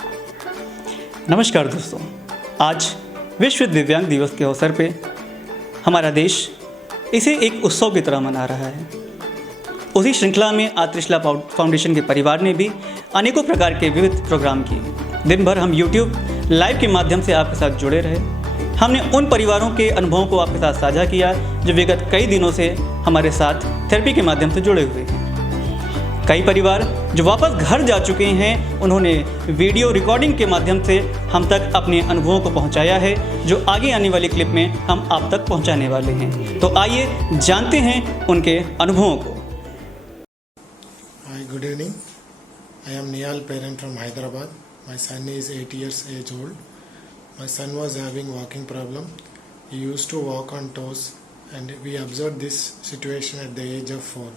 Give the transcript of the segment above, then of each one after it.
नमस्कार दोस्तों, आज विश्व दिव्यांग दिवस के अवसर पे हमारा देश इसे एक उत्सव की तरह मना रहा है। उसी श्रृंखला में आज त्रिशला फाउंडेशन के परिवार ने भी अनेकों प्रकार के विविध प्रोग्राम किए। दिन भर हम YouTube लाइव के माध्यम से आपके साथ जुड़े रहे। हमने उन परिवारों के अनुभवों को आपके साथ साझा किया जो विगत कई दिनों से हमारे साथ थेरेपी के माध्यम से जुड़े हुए हैं। कई परिवार जो वापस घर जा चुके हैं, उन्होंने वीडियो रिकॉर्डिंग के माध्यम से हम तक अपने अनुभवों को पहुंचाया है, जो आगे आने वाली क्लिप में हम आप तक पहुंचाने वाले हैं। तो आइए जानते हैं उनके अनुभवों को। Hi, good evening. I am Niyal, parent from Hyderabad. My son is 8 years age old. My son was having walking problem. He used to walk on toes, and we observed this situation at the age of 4.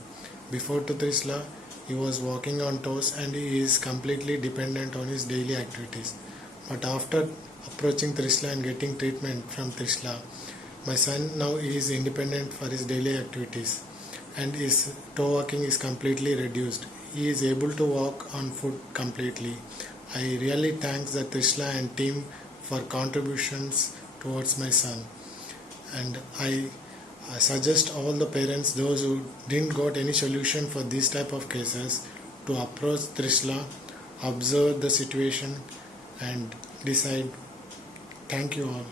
Before to Trisla, he was walking on toes and he is completely dependent on his daily activities. But after approaching Trisla and getting treatment from Trisla, my son now is independent for his daily activities and his toe walking is completely reduced. He is able to walk on foot completely. I really thank the Trisla and team for contributions towards my son, and I suggest all the parents, those who didn't got any solution for this type of cases, to approach Trisla, observe the situation and decide. Thank you all.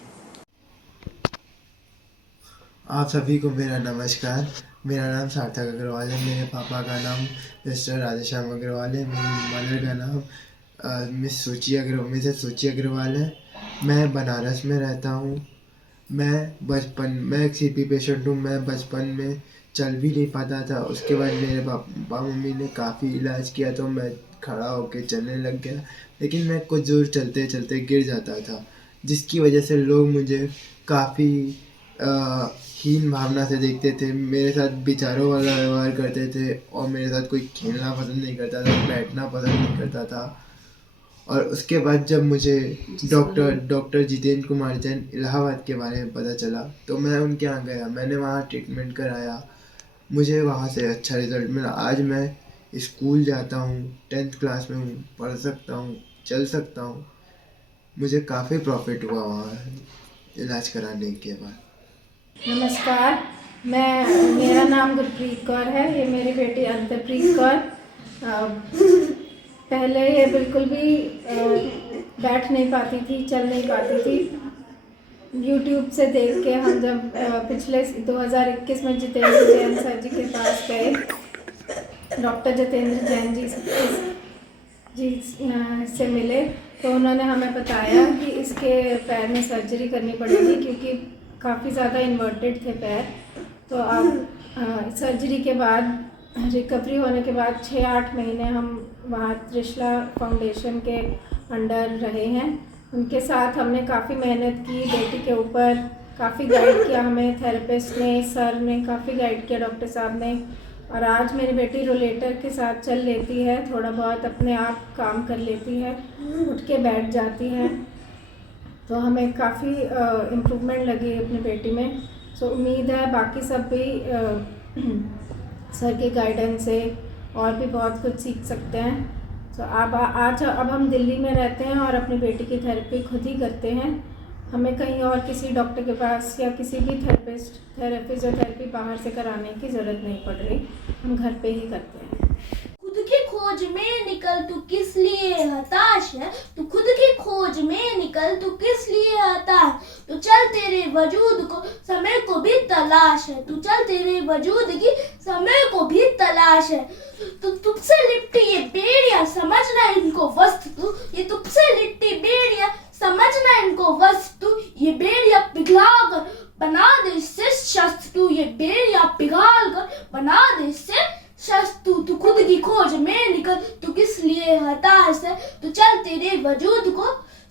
आप सभी को मेरा नमस्कार। मेरा नाम सार्थक अग्रवाल है। मेरे पापा का नाम मिस्टर राधेश्याम अग्रवाल है। मेरी मदर का नाम मिसेस सूची अग्रवाल है। मैं बनारस में रहता हूँ। मैं एक सीपी पेशेंट हूँ। मैं बचपन में चल भी नहीं पाता था। उसके बाद मेरे पापा मम्मी ने काफ़ी इलाज किया तो मैं खड़ा होकर चलने लग गया, लेकिन मैं कुछ दूर चलते चलते गिर जाता था, जिसकी वजह से लोग मुझे काफ़ी हीन भावना से देखते थे। मेरे साथ विचारों वाला व्यवहार करते थे और मेरे साथ कोई खेलना पसंद नहीं करता था, बैठना पसंद नहीं करता था। और उसके बाद जब मुझे डॉक्टर जितेंद्र कुमार जैन इलाहाबाद के बारे में पता चला तो मैं उनके यहाँ गया। मैंने वहाँ ट्रीटमेंट कराया। मुझे वहाँ से अच्छा रिज़ल्ट मिला। आज मैं स्कूल जाता हूँ, 10th क्लास में हूँ, पढ़ सकता हूँ, चल सकता हूँ। मुझे काफ़ी प्रॉफिट हुआ वहाँ इलाज कराने के बाद। नमस्कार, मेरा नाम गुरप्रीत कौर है। ये मेरी बेटी अंतरप्रीत कौर। पहले ये बिल्कुल भी बैठ नहीं पाती थी, चल नहीं पाती थी। YouTube से देख के हम जब पिछले 2021 में जितेंद्र जैन सर जी के पास गए, डॉक्टर जितेंद्र जैन जी से मिले, तो उन्होंने हमें बताया कि इसके पैर में सर्जरी करनी पड़ेगी क्योंकि काफ़ी ज़्यादा इन्वर्टेड थे पैर। तो अब सर्जरी के बाद, रिकवरी होने के बाद 6-8 महीने हम वहाँ त्रिशला फाउंडेशन के अंडर रहे हैं। उनके साथ हमने काफ़ी मेहनत की, बेटी के ऊपर काफ़ी गाइड किया हमें। थेरेपिस्ट ने, सर ने काफ़ी गाइड किया, डॉक्टर साहब ने। और आज मेरी बेटी रोलेटर के साथ चल लेती है, थोड़ा बहुत अपने आप काम कर लेती है, उठ के बैठ जाती है। तो हमें काफ़ी इम्प्रूवमेंट लगी अपनी बेटी में। सो उम्मीद है बाकी सब भी सर के गाइडेंस से और भी बहुत कुछ सीख सकते हैं। तो अब हम दिल्ली में रहते हैं और अपनी बेटी की थेरेपी खुद ही करते हैं। हमें कहीं और किसी डॉक्टर के पास या किसी भी फिजियोथेरेपी बाहर से कराने की ज़रूरत नहीं पड़ रही, हम घर पे ही करते हैं। खुद की खोज में निकल, तू किस लिए हताश है? तू खुद की खोज में निकल, तू किस लिए हताश? तो चल तेरे वजूद को समय को भी तलाश है। तू चल तेरे वजूद की समय को भी तलाश है। तो तुझसे लिपटी ये बेड़ियां, समझना इनको वस्तु। ये तुझसे लिपटी बेड़ियां, समझना इनको वस्तु। ये बेड़ियां पिघला कर बना दे इससे शस्त्र। तू ये बेड़ियां पिघाल कर बना दे इससे शस्त्र। तू खुद की खोज में निकल, तू किस लिए हताश है? तो चल तेरे वजूद को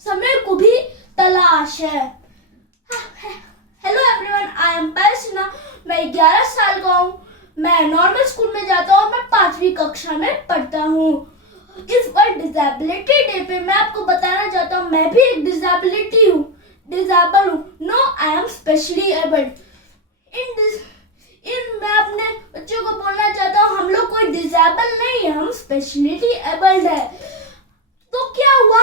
समय को भी तलाश है। Hello everyone, I am Paisna. मैं 11 साल का हूँ। मैं नॉर्मल स्कूल में जाता हूँ। मैं 5वीं कक्षा में पढ़ता हूँ। इस वर्ल्ड डिसेबिलिटी डे पे मैं आपको बताना चाहता हूँ, मैं भी एक डिसेबल हूँ। No, I am specially abled. मैं अपने बच्चों को बोलना चाहता हूँ, हम लोग कोई डिसेबल नहीं है, हम स्पेशलिटी एबल्ड है। तो क्या हुआ,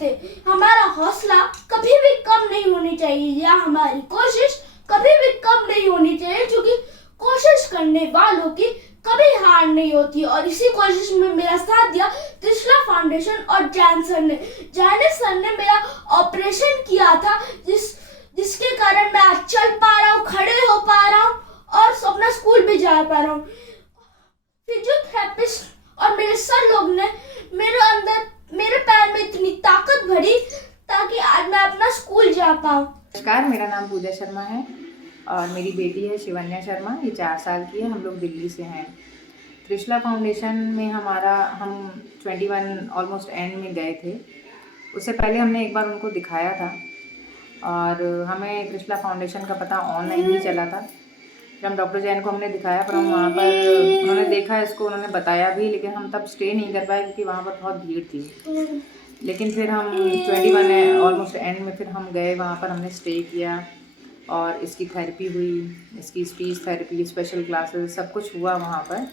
करते। हमारा हौसला कभी भी कम नहीं होनी चाहिए या हमारी कोशिश कभी भी कम नहीं होनी चाहिए, क्योंकि कोशिश करने वालों की कभी हार नहीं होती। और इसी कोशिश में मेरा साथ दिया त्रिशला फाउंडेशन और जैन सर ने। जैनिस सर ने मेरा ऑपरेशन किया था, जिसके कारण मैं आज चल पा रहा हूँ, खड़े हो पा रहा हूँ और अपना स्कूल भी जा पा रहा हूँ। फिजियोथेरेपिस्ट और मेरे सर लोग ने मेरे पैर में इतनी ताकत भरी ताकि आज मैं अपना स्कूल जा पाऊँ। नमस्कार, मेरा नाम पूजा शर्मा है और मेरी बेटी है शिवन्या शर्मा। ये 4 साल की है। हम लोग दिल्ली से हैं। त्रिशला फाउंडेशन में हम 21 ऑलमोस्ट एंड में गए थे। उससे पहले हमने एक बार उनको दिखाया था और हमें त्रिशला फाउंडेशन का पता ऑनलाइन ही चला था। फिर हम डॉक्टर जैन को हमने दिखाया, पर हम वहाँ पर उन्होंने देखा इसको, उन्होंने बताया भी, लेकिन हम तब स्टे नहीं कर पाए क्योंकि वहाँ पर बहुत भीड़ थी। लेकिन फिर हम 21 ऑलमोस्ट एंड में फिर हम गए, वहाँ पर हमने स्टे किया और इसकी थेरेपी हुई, इसकी स्पीच थेरेपी, स्पेशल क्लासेस, सब कुछ हुआ वहाँ पर।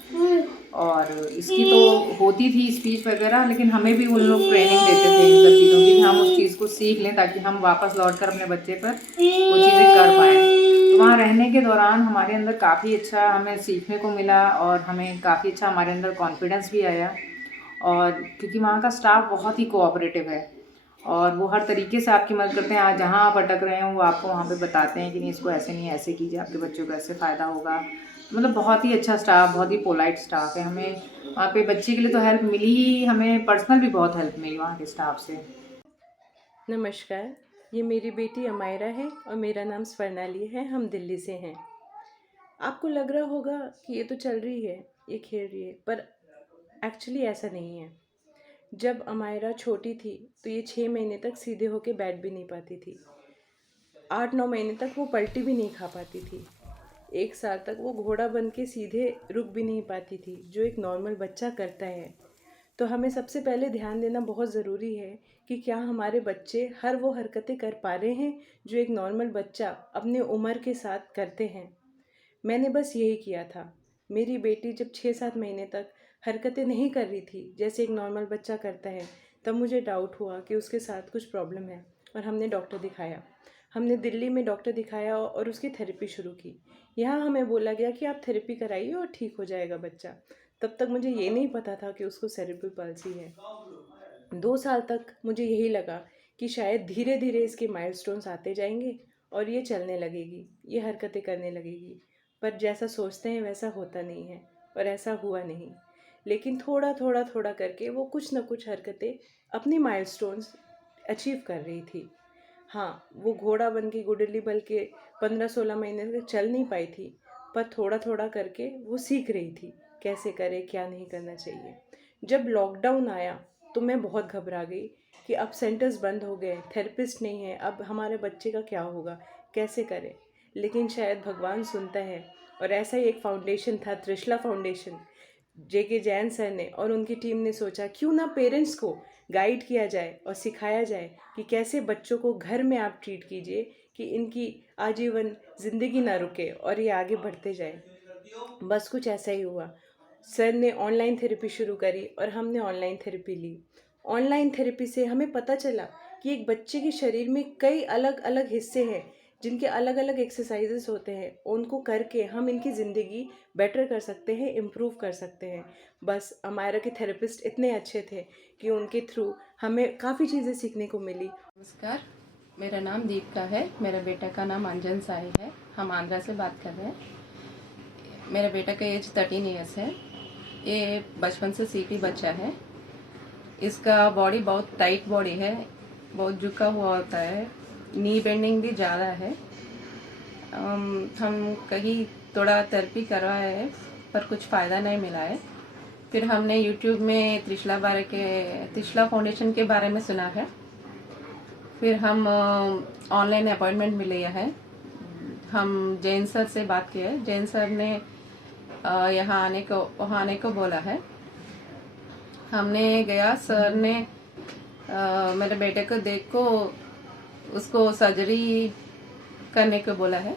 और इसकी तो होती थी स्पीच वगैरह, लेकिन हमें भी उन लोग ट्रेनिंग देते थे इन सब चीज़ों की कि हम उस चीज़ को सीख लें ताकि हम वापस लौटकर अपने बच्चे पर वो चीज़ें कर पाएँ। तो वहाँ रहने के दौरान हमारे अंदर काफ़ी अच्छा हमें सीखने को मिला और हमें काफ़ी अच्छा हमारे अंदर कॉन्फिडेंस भी आया। और क्योंकि वहाँ का स्टाफ बहुत ही कोऑपरेटिव है और वो हर तरीके से आपकी मदद करते हैं। आज जहाँ आप अटक रहे हैं वो आपको वहाँ पे बताते हैं कि नहीं, इसको ऐसे नहीं, ऐसे कीजिए, आपके बच्चों को ऐसे फ़ायदा होगा। मतलब बहुत ही अच्छा स्टाफ, बहुत ही पोलाइट स्टाफ है। हमें वहाँ पे बच्चे के लिए तो हेल्प मिली ही, हमें पर्सनल भी बहुत हेल्प मिली वहाँ के स्टाफ से। नमस्कार, ये मेरी बेटी अमायरा है और मेरा नाम स्वर्णाली है। हम दिल्ली से हैं। आपको लग रहा होगा कि ये तो चल रही है, ये खेल रही है, पर एक्चुअली ऐसा नहीं है। जब अमायरा छोटी थी तो ये 6 महीने तक सीधे होके बैठ भी नहीं पाती थी। 8-9 महीने तक वो पलटी भी नहीं खा पाती थी। 1 साल तक वो घोड़ा बन के सीधे रुक भी नहीं पाती थी, जो एक नॉर्मल बच्चा करता है। तो हमें सबसे पहले ध्यान देना बहुत ज़रूरी है कि क्या हमारे बच्चे हर वो हरकतें कर पा रहे हैं जो एक नॉर्मल बच्चा अपने उम्र के साथ करते हैं। मैंने बस यही किया था। मेरी बेटी जब 6-7 महीने तक हरकतें नहीं कर रही थी जैसे एक नॉर्मल बच्चा करता है, तब मुझे डाउट हुआ कि उसके साथ कुछ प्रॉब्लम है और हमने डॉक्टर दिखाया। हमने दिल्ली में डॉक्टर दिखाया और उसकी थेरेपी शुरू की। यहाँ हमें बोला गया कि आप थेरेपी कराइए और ठीक हो जाएगा बच्चा। तब तक मुझे ये नहीं पता था कि उसको सेरेब्रल पल्सी है। 2 साल तक मुझे यही लगा कि शायद धीरे धीरे इसके माइलस्टोन्स आते जाएंगे और ये चलने लगेगी, ये हरकतें करने लगेगी। पर जैसा सोचते हैं वैसा होता नहीं है और ऐसा हुआ नहीं। लेकिन थोड़ा थोड़ा करके वो कुछ ना कुछ हरकतें अपनी माइलस्टोन्स अचीव कर रही थी। हाँ, वो घोड़ा बन के गुडली बल के 15-16 महीने तक चल नहीं पाई थी, पर थोड़ा करके वो सीख रही थी कैसे करे, क्या नहीं करना चाहिए। जब लॉकडाउन आया तो मैं बहुत घबरा गई कि अब सेंटर्स बंद हो गए, थेरेपिस्ट नहीं है, अब हमारे बच्चे का क्या होगा, कैसे करें। लेकिन शायद भगवान सुनता है और ऐसा ही एक फाउंडेशन था, त्रिशला फाउंडेशन, जेके जैन सर ने और उनकी टीम ने सोचा क्यों ना पेरेंट्स को गाइड किया जाए और सिखाया जाए कि कैसे बच्चों को घर में आप ट्रीट कीजिए कि इनकी आजीवन ज़िंदगी ना रुके और ये आगे बढ़ते जाए। बस कुछ ऐसा ही हुआ। सर ने ऑनलाइन थेरेपी शुरू करी और हमने ऑनलाइन थेरेपी ली। ऑनलाइन थेरेपी से हमें पता चला कि एक बच्चे के शरीर में कई अलग अलग हिस्से हैं जिनके अलग अलग एक्सरसाइजेस होते हैं। उनको करके हम इनकी ज़िंदगी बेटर कर सकते हैं, इम्प्रूव कर सकते हैं। बस अमायरा के थेरेपिस्ट इतने अच्छे थे कि उनके थ्रू हमें काफ़ी चीज़ें सीखने को मिली। नमस्कार, मेरा नाम दीपिका है। मेरा बेटा का नाम अंजन साई है। हम आंध्रा से बात कर रहे हैं। मेरा बेटा का एज 13 ईयर्स है। ये बचपन से सीटी बच्चा है। इसका बॉडी बहुत टाइट बॉडी है, बहुत झुका हुआ होता है, नी बेंडिंग भी ज़्यादा है। हम कहीं थोड़ा थेरेपी करवाए है पर कुछ फ़ायदा नहीं मिला है। फिर हमने यूट्यूब में त्रिशला फाउंडेशन के बारे में सुना है। फिर हम ऑनलाइन अपॉइंटमेंट भी लिया है। हम जैन सर से बात किया है। जैन सर ने यहाँ वहाँ आने को बोला है। हमने गया, सर ने मेरे बेटे को देख को उसको सर्जरी करने को बोला है।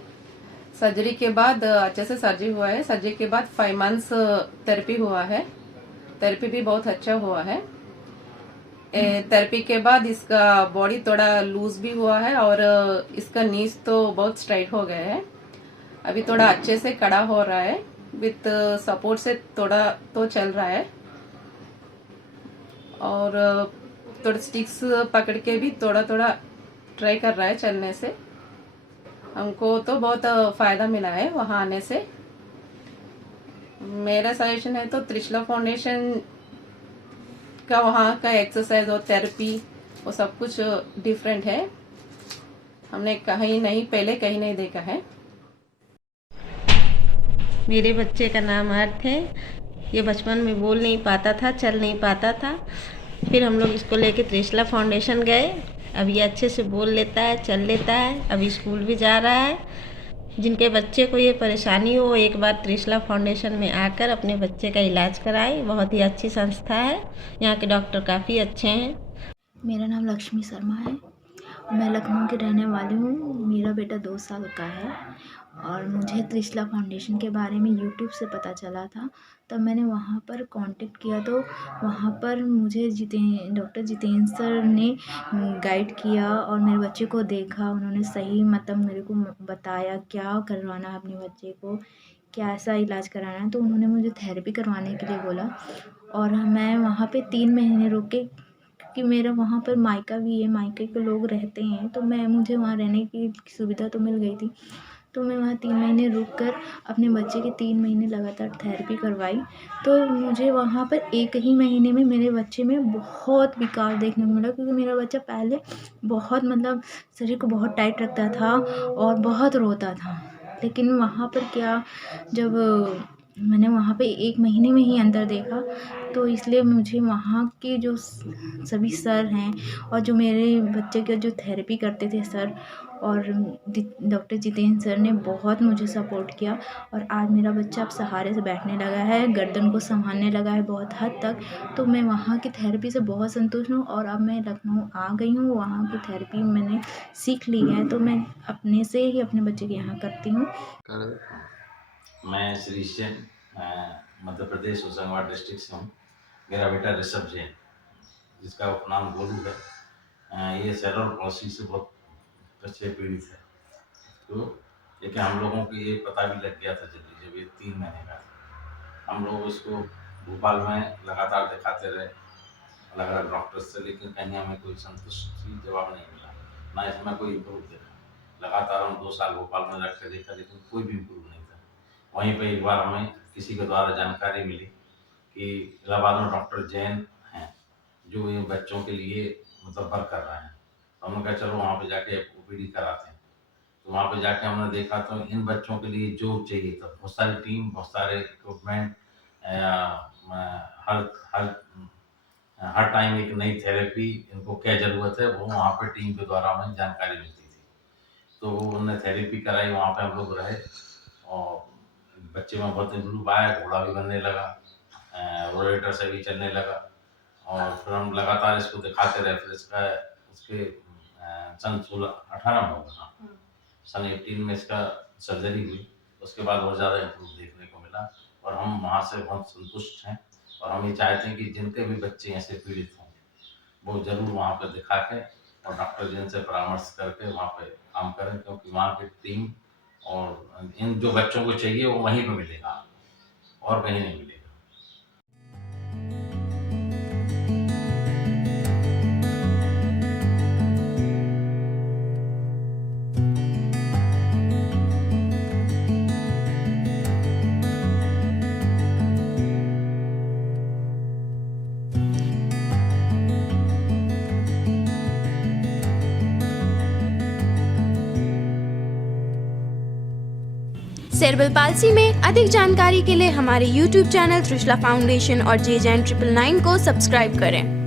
सर्जरी के बाद अच्छे से सर्जरी हुआ है। सर्जरी के बाद 5 मंथ्स थेरेपी हुआ है। थेरेपी भी बहुत अच्छा हुआ है। थेरेपी के बाद इसका बॉडी थोड़ा लूज भी हुआ है और इसका नीज तो बहुत स्ट्राइट हो गया है। अभी थोड़ा अच्छे से खड़ा हो रहा है, विथ सपोर्ट से थोड़ा तो चल रहा है और थोड़ा स्टिक्स पकड़ के भी थोड़ा थोड़ा ट्राई कर रहा है चलने से। हमको तो बहुत फायदा मिला है वहाँ आने से। मेरा सजेशन है तो त्रिशला फाउंडेशन का वहाँ का एक्सरसाइज और थेरेपी वो सब कुछ डिफरेंट है, हमने पहले कहीं नहीं देखा है। मेरे बच्चे का नाम अर्थ है। ये बचपन में बोल नहीं पाता था, चल नहीं पाता था। फिर हम लोग इसको लेके त्रिशला फाउंडेशन गए। अब ये अच्छे से बोल लेता है, चल लेता है, अभी स्कूल भी जा रहा है। जिनके बच्चे को ये परेशानी हो वो एक बार त्रिशला फाउंडेशन में आकर अपने बच्चे का इलाज कराए। बहुत ही अच्छी संस्था है, यहाँ के डॉक्टर काफ़ी अच्छे हैं। मेरा नाम लक्ष्मी शर्मा है, मैं लखनऊ की रहने वाली हूँ। मेरा बेटा 2 साल का है और मुझे त्रिशला फाउंडेशन के बारे में यूट्यूब से पता चला था। तब मैंने वहाँ पर कांटेक्ट किया तो वहाँ पर मुझे डॉक्टर जितेंद्र सर ने गाइड किया और मेरे बच्चे को देखा। उन्होंने सही मतलब मेरे को बताया क्या करवाना है अपने बच्चे को, कैसा इलाज कराना है। तो उन्होंने मुझे थेरेपी करवाने के लिए बोला और मैं वहाँ पे 3 महीने रुक के, कि मेरा वहाँ पर मायका भी है, मायके के लोग रहते हैं, तो मुझे वहाँ रहने की सुविधा तो मिल गई थी। तो मैं वहाँ 3 महीने रुक कर अपने बच्चे के 3 महीने लगातार थेरेपी करवाई। तो मुझे वहाँ पर 1 ही महीने में मेरे बच्चे में बहुत विकास देखने को मिला, क्योंकि मेरा बच्चा पहले बहुत मतलब शरीर को बहुत टाइट रखता था और बहुत रोता था। लेकिन वहाँ पर क्या, जब मैंने वहाँ पे 1 महीने में ही अंतर देखा, तो इसलिए मुझे वहाँ के जो सभी सर हैं और जो मेरे बच्चे के जो थेरेपी करते थे सर और डॉक्टर जितेंद्र सर ने बहुत मुझे सपोर्ट किया और आज मेरा बच्चा अब सहारे से बैठने लगा है, गर्दन को संभालने लगा है बहुत हद तक। तो मैं वहाँ की थेरेपी से बहुत संतुष्ट हूँ और अब मैं लखनऊ आ गई हूँ, वहाँ की थेरेपी मैंने सीख ली है, तो मैं अपने से ही अपने बच्चे के यहाँ करती हूँ। मैं श्री सेन मध्य प्रदेश होशंगाबाद डिस्ट्रिक्ट से हूँ। मेरा बेटा ऋषभ जैन, जिसका उपनाम गोलू है, ये सेरेब्रल पॉल्सी से बहुत अच्छे पीड़ित है। तो लेकिन हम लोगों को ये पता भी लग गया था जल्दी, जब ये 3 महीने का था। हम लोग इसको भोपाल में लगातार दिखाते रहे अलग अलग डॉक्टर से, लेकिन कहीं हमें कोई संतुष्टि जवाब नहीं मिला, ना इसमें कोई इम्प्रूव देखा। लगातार हम 2 साल भोपाल में रख के देखा, लेकिन कोई भी इम्प्रूव नहीं था। वहीं पर एक बार हमें किसी के द्वारा जानकारी मिली कि इलाहाबाद में डॉक्टर जैन हैं जो इन बच्चों के लिए मतलब वर्क कर रहे हैं। तो हमने कहा चलो वहाँ पे जाके OPD कराते हैं। तो वहाँ पे जाके हमने देखा तो इन बच्चों के लिए जो चाहिए था, बहुत सारी टीम, बहुत सारे इक्विपमेंट, हर टाइम एक नई थेरेपी, इनको क्या ज़रूरत है वो वहाँ पे टीम के द्वारा हमें जानकारी मिलती थी। तो उन्होंने थेरेपी कराई, वहाँ पे हम लोग रहे और बच्चे में बहुत इम्प्रूव आया, घोड़ा भी बनने लगा, रोलेटर से भी चलने लगा और फिर हम लगातार इसको दिखाते रहे। फिर उसके सन 18 में होगा, हाँ, सन 18 में इसका सर्जरी हुई। उसके बाद बहुत ज़्यादा इम्प्रूव देखने को मिला और हम वहाँ से बहुत संतुष्ट हैं और हम ये चाहते हैं कि जिनके भी बच्चे ऐसे पीड़ित हों वो ज़रूर वहाँ पर दिखा के और डॉक्टर जिनसे परामर्श करके वहाँ पे काम करें, क्योंकि वहाँ की टीम और इन जो बच्चों को चाहिए वो वहीं पे मिलेगा और कहीं नहीं मिलेगा। सेरेब्रल पाल्सी में अधिक जानकारी के लिए हमारे YouTube चैनल त्रिशला फाउंडेशन और JJN 999 को सब्सक्राइब करें।